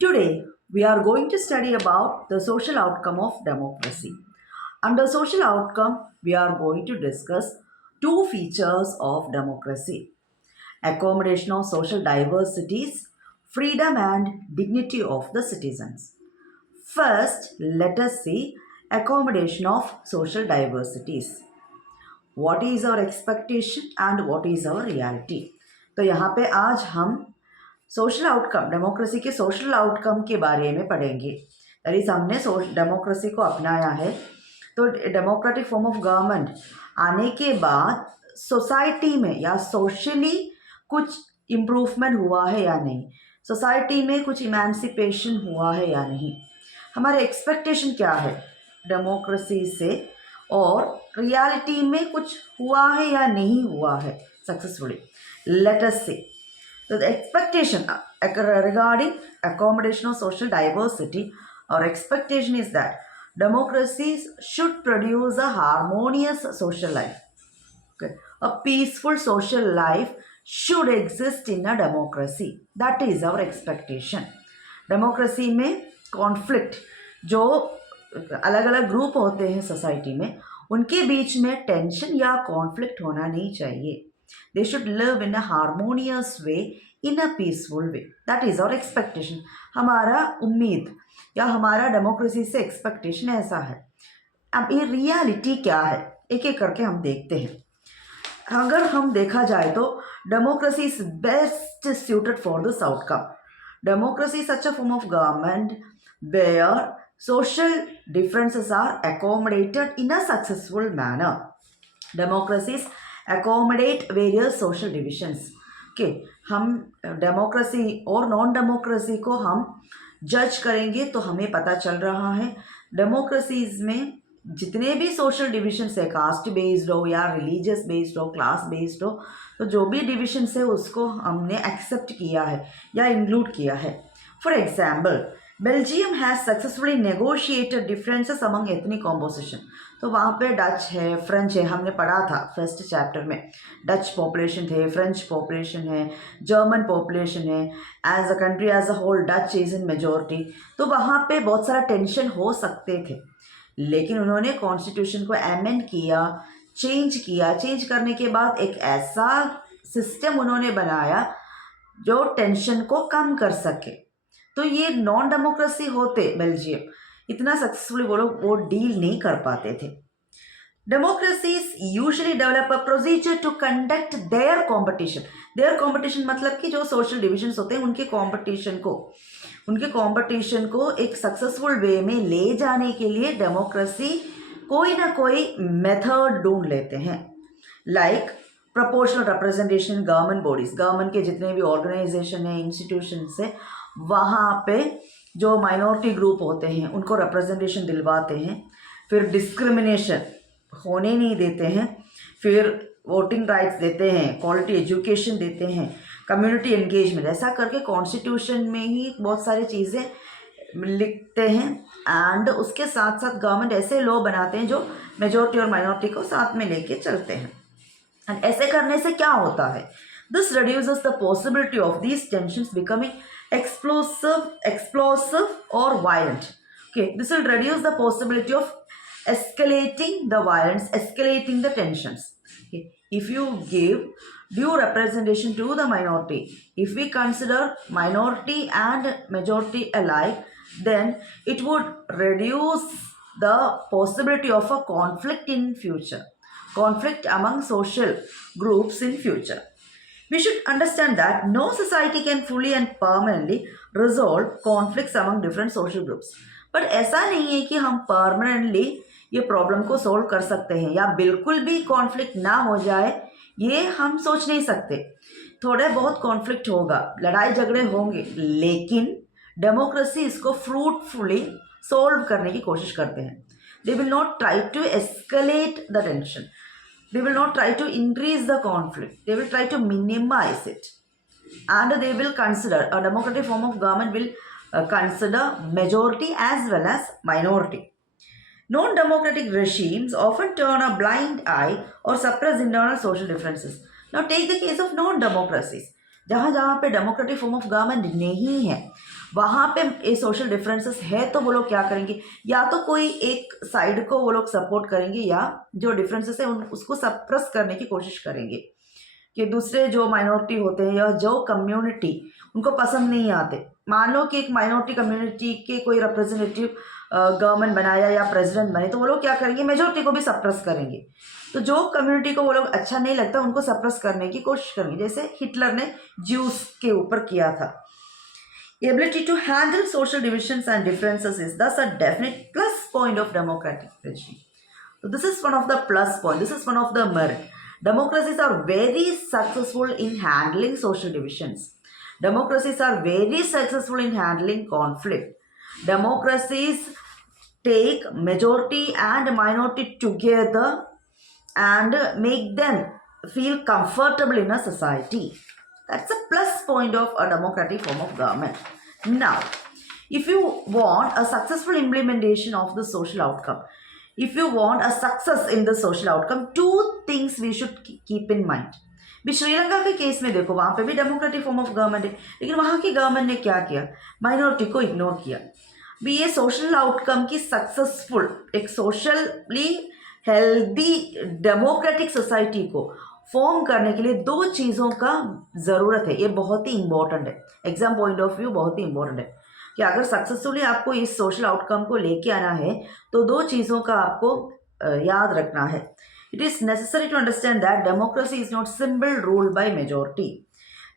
Today, we are going to study about the social outcome of democracy. Under social outcome, we are going to discuss two features of democracy: accommodation of social diversities, freedom and dignity of the citizens. First, let us see accommodation of social diversities. What is our expectation and what is our reality? तो यहाँ पे आज हम social outcome democracy के social outcome के बारे में पढ़ेंगे। दैट इज हमने डेमोक्रेसी को अपनाया है, तो डेमोक्रेटिक फॉर्म ऑफ गवर्नमेंट आने के बाद सोसाइटी में या सोशली कुछ इम्प्रूवमेंट हुआ है या नहीं, सोसाइटी में कुछ इमेंसिपेशन हुआ है या नहीं, हमारे एक्सपेक्टेशन क्या है डेमोक्रेसी से, और रियलिटी में कुछ हुआ है या नहीं हुआ है successfully. Let us see. So the expectation regarding accommodation of social diversity, our expectation is that democracies should produce a harmonious social life. Okay. A peaceful social life should exist in a democracy. That is our expectation. Democracy में conflict, जो अलग अलग group होते हैं society में, उनके बीच में tension या कॉन्फ्लिक्ट होना नहीं चाहिए. They should live in a harmonious way, in a peaceful way. That is our expectation. हमारा उम्मीद या हमारा डेमोक्रेसी से एक्सपेक्टेशन ऐसा है. अब ये रियलिटी क्या है, एक एक करके हम देखते हैं. अगर हम देखा जाए तो democracy is best suited for this outcome. Democracy is such a form of government where social differences are accommodated in a successful manner. Democracies accommodate various social divisions. Okay, हम डेमोक्रेसी और नॉन डेमोक्रेसी को हम जज करेंगे तो हमें पता चल रहा है डेमोक्रेसीज में जितने भी सोशल डिविजन्स है, कास्ट बेस्ड हो या रिलीजियस बेस्ड हो, क्लास बेस्ड हो, तो जो भी डिविजन्स है उसको हमने एक्सेप्ट किया है या इंक्लूड किया है. For example, Belgium has successfully negotiated differences among ethnic composition. तो वहाँ पे डच है, फ्रेंच है, हमने पढ़ा था फर्स्ट चैप्टर में. डच पॉपुलेशन थे, फ्रेंच पॉपुलेशन है, जर्मन पॉपुलेशन है. As a country as a whole Dutch is in majority. तो वहाँ पे बहुत सारा टेंशन हो सकते थे, लेकिन उन्होंने कॉन्स्टिट्यूशन को अमेंड किया, चेंज किया. चेंज करने के बाद एक ऐसा सिस्टम उन्होंने बनाया जो टेंशन को कम कर सके. तो ये नॉन डेमोक्रेसी होते बेल्जियम, इतना सक्सेसफुली वो लोग वो डील नहीं कर पाते थे. Democracies usually develop a procedure to conduct their competition. Their competition मतलब कि जो सोशल डिविजन्स होते हैं उनके कॉम्पिटिशन को एक सक्सेसफुल वे में ले जाने के लिए डेमोक्रेसी कोई ना कोई मेथड ढूंढ लेते हैं. Like proportional representation government bodies, government के जितने भी ऑर्गेनाइजेशन है, इंस्टीट्यूशंस है, वहाँ पे जो माइनॉरिटी ग्रुप होते हैं उनको रिप्रेजेंटेशन दिलवाते हैं. फिर डिस्क्रिमिनेशन होने नहीं देते हैं, फिर वोटिंग राइट्स देते हैं, क्वालिटी एजुकेशन देते हैं, कम्युनिटी एंगेजमेंट, ऐसा करके कॉन्स्टिट्यूशन में ही बहुत सारी चीज़ें लिखते हैं. एंड उसके साथ साथ गवर्नमेंट ऐसे लॉ बनाते हैं जो मेजॉरिटी और माइनॉरिटी को साथ में लेके चलते हैं. एंड ऐसे करने से क्या होता है, this reduces the possibility of these tensions becoming explosive or violent. Okay, this will reduce the possibility of escalating the violence, escalating the tensions. Okay, if you give due representation to the minority, if we consider minority and majority alike, then it would reduce the possibility of a conflict in future, conflict among social groups in future. We should understand that no society can fully and permanently resolve conflicts among different social groups. But ऐसा नहीं है कि हम permanently ये problem को solve कर सकते हैं या बिल्कुल भी कॉन्फ्लिक्ट ना हो जाए, ये हम सोच नहीं सकते. थोड़े बहुत कॉन्फ्लिक्ट होगा, लड़ाई झगड़े होंगे, लेकिन डेमोक्रेसी इसको फ्रूटफुली सोल्व करने की कोशिश करते हैं. They will not try to escalate the tension. They will not try to increase the conflict. They will try to minimize it. And they will consider, a democratic form of government will consider majority as well as minority. Non-democratic regimes often turn a blind eye or suppress internal social differences. Now take the case of non-democracies. जहाँ जहाँ पे democratic form of government नहीं है, वहाँ पे ये social differences है तो वो लोग क्या करेंगे, या तो कोई एक साइड को वो लोग सपोर्ट करेंगे या जो डिफरेंसेस है उसको सप्रेस करने की कोशिश करेंगे कि दूसरे जो माइनॉरिटी होते हैं या जो कम्युनिटी उनको पसंद नहीं आते। मान लो कि एक माइनॉरिटी कम्युनिटी के कोई रिप्रेजेंटेटिव गवर्नमेंट बनाया या प्रेसिडेंट बने, तो वो लोग क्या करेंगे, मेजोरिटी को भी सप्रेस करेंगे। तो जो कम्युनिटी को वो लोग अच्छा नहीं लगता उनको सप्रेस करने की कोशिश करेंगे, जैसे हिटलर ने ज्यूस के ऊपर किया था। Ability to handle social divisions and differences is thus a definite plus point of democratic regime. So this is one of the plus point. This is one of the merit. Democracies are very successful in handling social divisions. Democracies are very successful in handling conflict. Democracies take majority and minority together and make them feel comfortable in a society. That's a plus point of a democratic form of government. Now, if you want a successful implementation of the social outcome, if you want a success in the social outcome, two things we should keep in mind. भी श्रीलंका के case में देखो, वहाँ पे भी democratic form of government है, लेकिन वहाँ की गवर्नमेंट ने क्या किया, माइनॉरिटी को इग्नोर किया। भी ये सोशल आउटकम की सक्सेसफुल एक सोशली हेल्दी डेमोक्रेटिक सोसाइटी को फॉर्म करने के लिए दो चीज़ों का ज़रूरत है। ये बहुत ही इंपॉर्टेंट है, एग्जाम पॉइंट ऑफ व्यू बहुत ही इंपॉर्टेंट है कि अगर सक्सेसफुली आपको इस सोशल आउटकम को लेके आना है तो दो चीज़ों का आपको याद रखना है। It is necessary to understand that democracy is not simple rule by majority.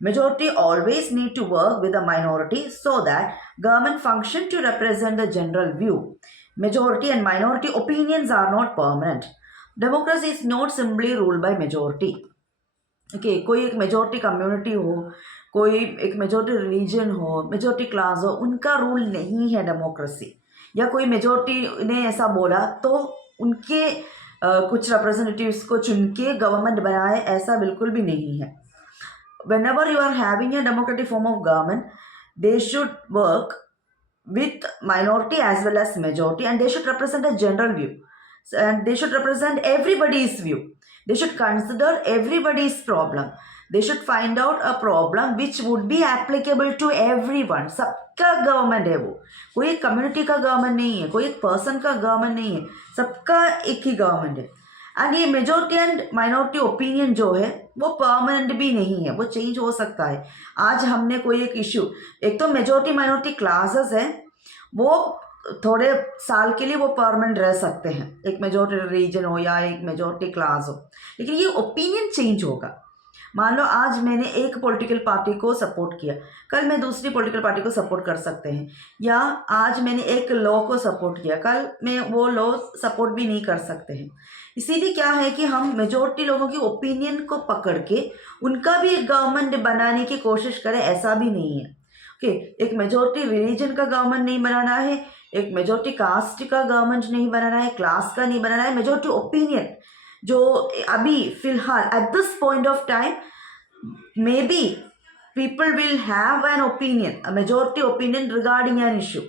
Majority always need to work with the minority so that government function to represent the general view. Majority and minority opinions are not permanent. Democracy is not simply ruled by majority. Okay, कोई एक majority community हो, कोई एक majority religion हो, majority class हो, उनका rule नहीं है डेमोक्रेसी। या कोई मेजोरिटी ने ऐसा बोला तो उनके कुछ रिप्रेजेंटेटिव्स को चुन के गवर्नमेंट बनाए, ऐसा बिल्कुल भी नहीं है। Whenever you are having a democratic form of government, they should work with minority as well as majority, and they should represent a general view, and they should represent everybody's view. They should consider everybody's problem. They should find out a problem which would be applicable to everyone. सबका government है वो, कोई एक community का government नहीं है, कोई एक पर्सन का गवर्नमेंट नहीं है, सबका एक ही गवर्नमेंट है। एंड ये मेजोरिटी एंड माइनॉरिटी ओपिनियन जो है वो परमानेंट भी नहीं है, वो चेंज हो सकता है। आज हमने कोई एक इश्यू, एक तो मेजोरिटी माइनॉरिटी क्लासेस है वो थोड़े साल के लिए वो परमानेंट रह सकते हैं, एक मेजोरिटी रीजन हो या एक मेजोरिटी क्लास हो, लेकिन ये ओपिनियन चेंज होगा। मान लो आज मैंने एक पॉलिटिकल पार्टी को सपोर्ट किया, कल मैं दूसरी पॉलिटिकल पार्टी को सपोर्ट कर सकते हैं, या आज मैंने एक लॉ को सपोर्ट किया, कल मैं वो लॉ सपोर्ट भी नहीं कर सकते हैं। इसीलिए क्या है कि हम मेजॉरिटी लोगों की ओपिनियन को पकड़ के उनका भी एक गवर्नमेंट बनाने की कोशिश करें, ऐसा भी नहीं है। ओके, एक मेजॉरिटी रिलीजन का गवर्नमेंट नहीं बनाना है, एक मेजॉरिटी कास्ट का गवर्नमेंट नहीं बनाना है, क्लास का नहीं बनाना है, मेजॉरिटी ओपिनियन जो अभी फिलहाल at this point of time may be people will have an opinion, a majority opinion regarding an issue,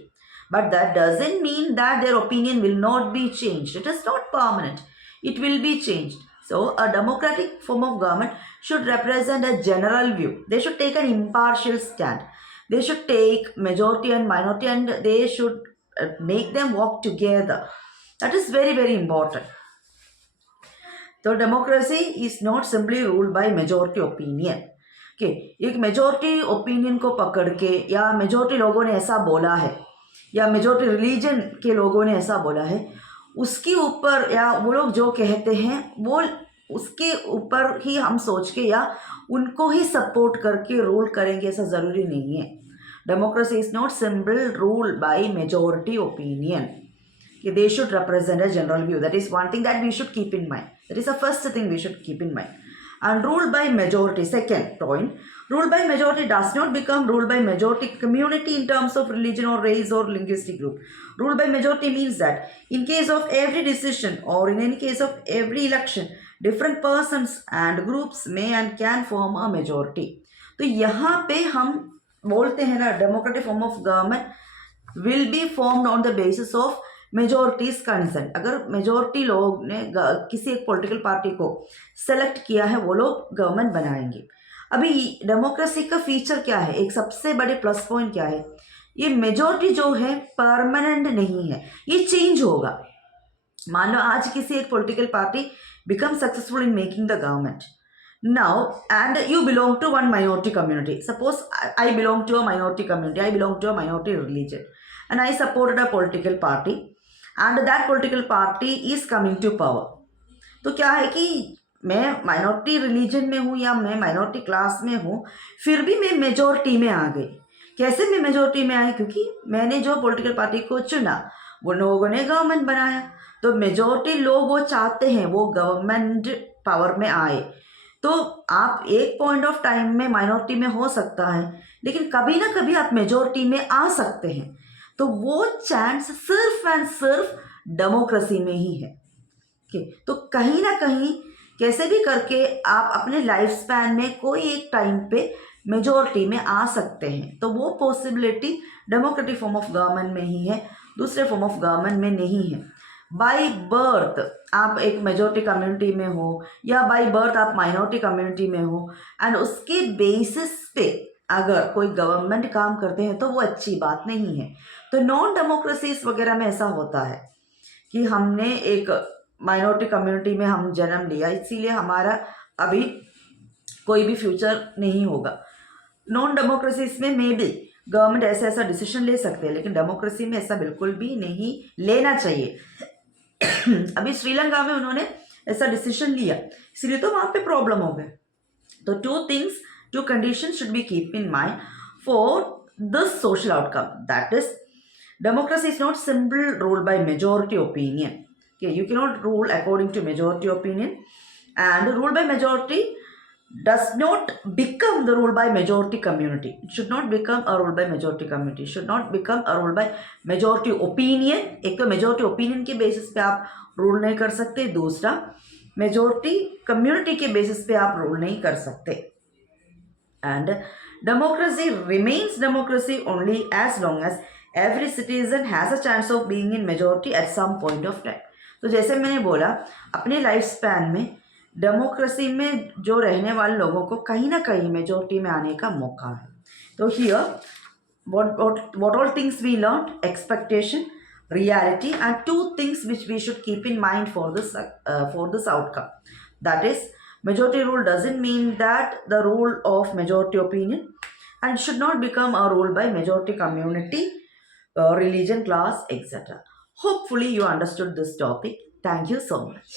but that doesn't mean that their opinion will not be changed. It is not permanent, it will be changed. So a democratic form of government should represent a general view. They should take an impartial stand, they should take majority and minority and they should make them work together. That is very very important. So democracy is not simply ruled by majority opinion. कि एक majority opinion को पकड़ के, या majority लोगों ने ऐसा बोला है, या मेजॉरिटी रिलीजन के लोगों ने ऐसा बोला है, उसके ऊपर या वो लोग जो कहते हैं वो उसके ऊपर ही हम सोच के या उनको ही सपोर्ट करके रूल करेंगे, ऐसा ज़रूरी नहीं है। Democracy is not simple rule by majority opinion. They should represent a general view. That is one thing that we should keep in mind. That is the first thing we should keep in mind. And rule by majority, second point, rule by majority does not become rule by majority community in terms of religion or race or linguistic group. Rule by majority means that in case of every decision or in any case of every election, different persons and groups may and can form a majority. तो यहाँ पे हम बोलते हैं ना, democratic form of government will be formed on the basis of majorities consent. अगर majority लोग ने किसी एक पॉलिटिकल पार्टी को सेलेक्ट किया है, वो लोग गवर्नमेंट बनाएंगे. अभी डेमोक्रेसी का फीचर क्या है, एक सबसे बड़े प्लस पॉइंट क्या है ये मेजोरिटी जो है परमानेंट नहीं है, ये चेंज होगा। मान लो आज किसी एक political party become successful in making the government now, and you belong to one minority community. Suppose I belong to a minority community, I belong to a minority religion, and I supported a political party, and that political party is coming to power. तो क्या है कि मैं minority religion में हूँ या मैं minority class में हूँ, फिर भी मैं मेजोरिटी में आ गई। कैसे मैं मेजोरिटी में आई? क्योंकि मैंने जो पॉलिटिकल पार्टी को चुना वो लोगों ने गवर्नमेंट बनाया, तो मेजोरिटी लोग वो चाहते हैं वो गवर्नमेंट पावर में आए। तो आप एक पॉइंट ऑफ टाइम में माइनॉरिटी में हो सकता है, लेकिन कभी ना कभी आप मेजोरिटी में आ सकते हैं। तो वो चांस सिर्फ एंड सिर्फ डेमोक्रेसी में ही है। तो कहीं ना कहीं कैसे भी करके आप अपने लाइफ स्पैन में कोई एक टाइम पे मेजोरिटी में आ सकते हैं। तो वो possibility democratic form of government में ही है, दूसरे फॉर्म ऑफ गवर्नमेंट में नहीं है। बाय बर्थ आप एक मेजोरिटी कम्युनिटी में हो या बाय बर्थ आप माइनॉरिटी कम्युनिटी में हो, एंड उसके बेसिस पे अगर कोई गवर्नमेंट काम करते हैं तो वो अच्छी बात नहीं है। तो नॉन डेमोक्रेसीज वगैरह में ऐसा होता है कि हमने एक माइनॉरिटी कम्युनिटी में हम जन्म लिया, इसीलिए हमारा अभी कोई भी फ्यूचर नहीं होगा। नॉन डेमोक्रेसीज में मे बी गवर्नमेंट ऐसा डिसीजन ले सकते हैं, लेकिन डेमोक्रेसी में ऐसा बिल्कुल भी नहीं लेना चाहिए। अभी श्रीलंका में उन्होंने ऐसा डिसीजन लिया, इसलिए तो वहाँ पे प्रॉब्लम हो गए। तो two condition should be keep in mind for this social outcome, that is democracy is not simple rule by majority opinion. Okay, you cannot rule according to majority opinion, and rule by majority does not become the rule by majority community. It should not become a rule by majority community. It should not become a rule by majority opinion. एक तो majority opinion के basis पे आप rule नहीं कर सकते, दूसरा majority community के basis पे आप rule नहीं कर सकते। And democracy remains democracy only as long as every citizen has a chance of being in majority at some point of time. तो जैसे मैंने बोला अपने लाइफ स्पैन में डेमोक्रेसी में जो रहने वाले लोगों को कहीं ना कहीं मेजोरिटी में आने का मौका है। तो here what all things we learned, expectation, reality, and two things which we should keep in mind for this outcome. That is, majority rule doesn't mean that the rule of majority opinion, and should not become a rule by majority community, religion, class, etc. Hopefully you understood this topic. Thank you so much.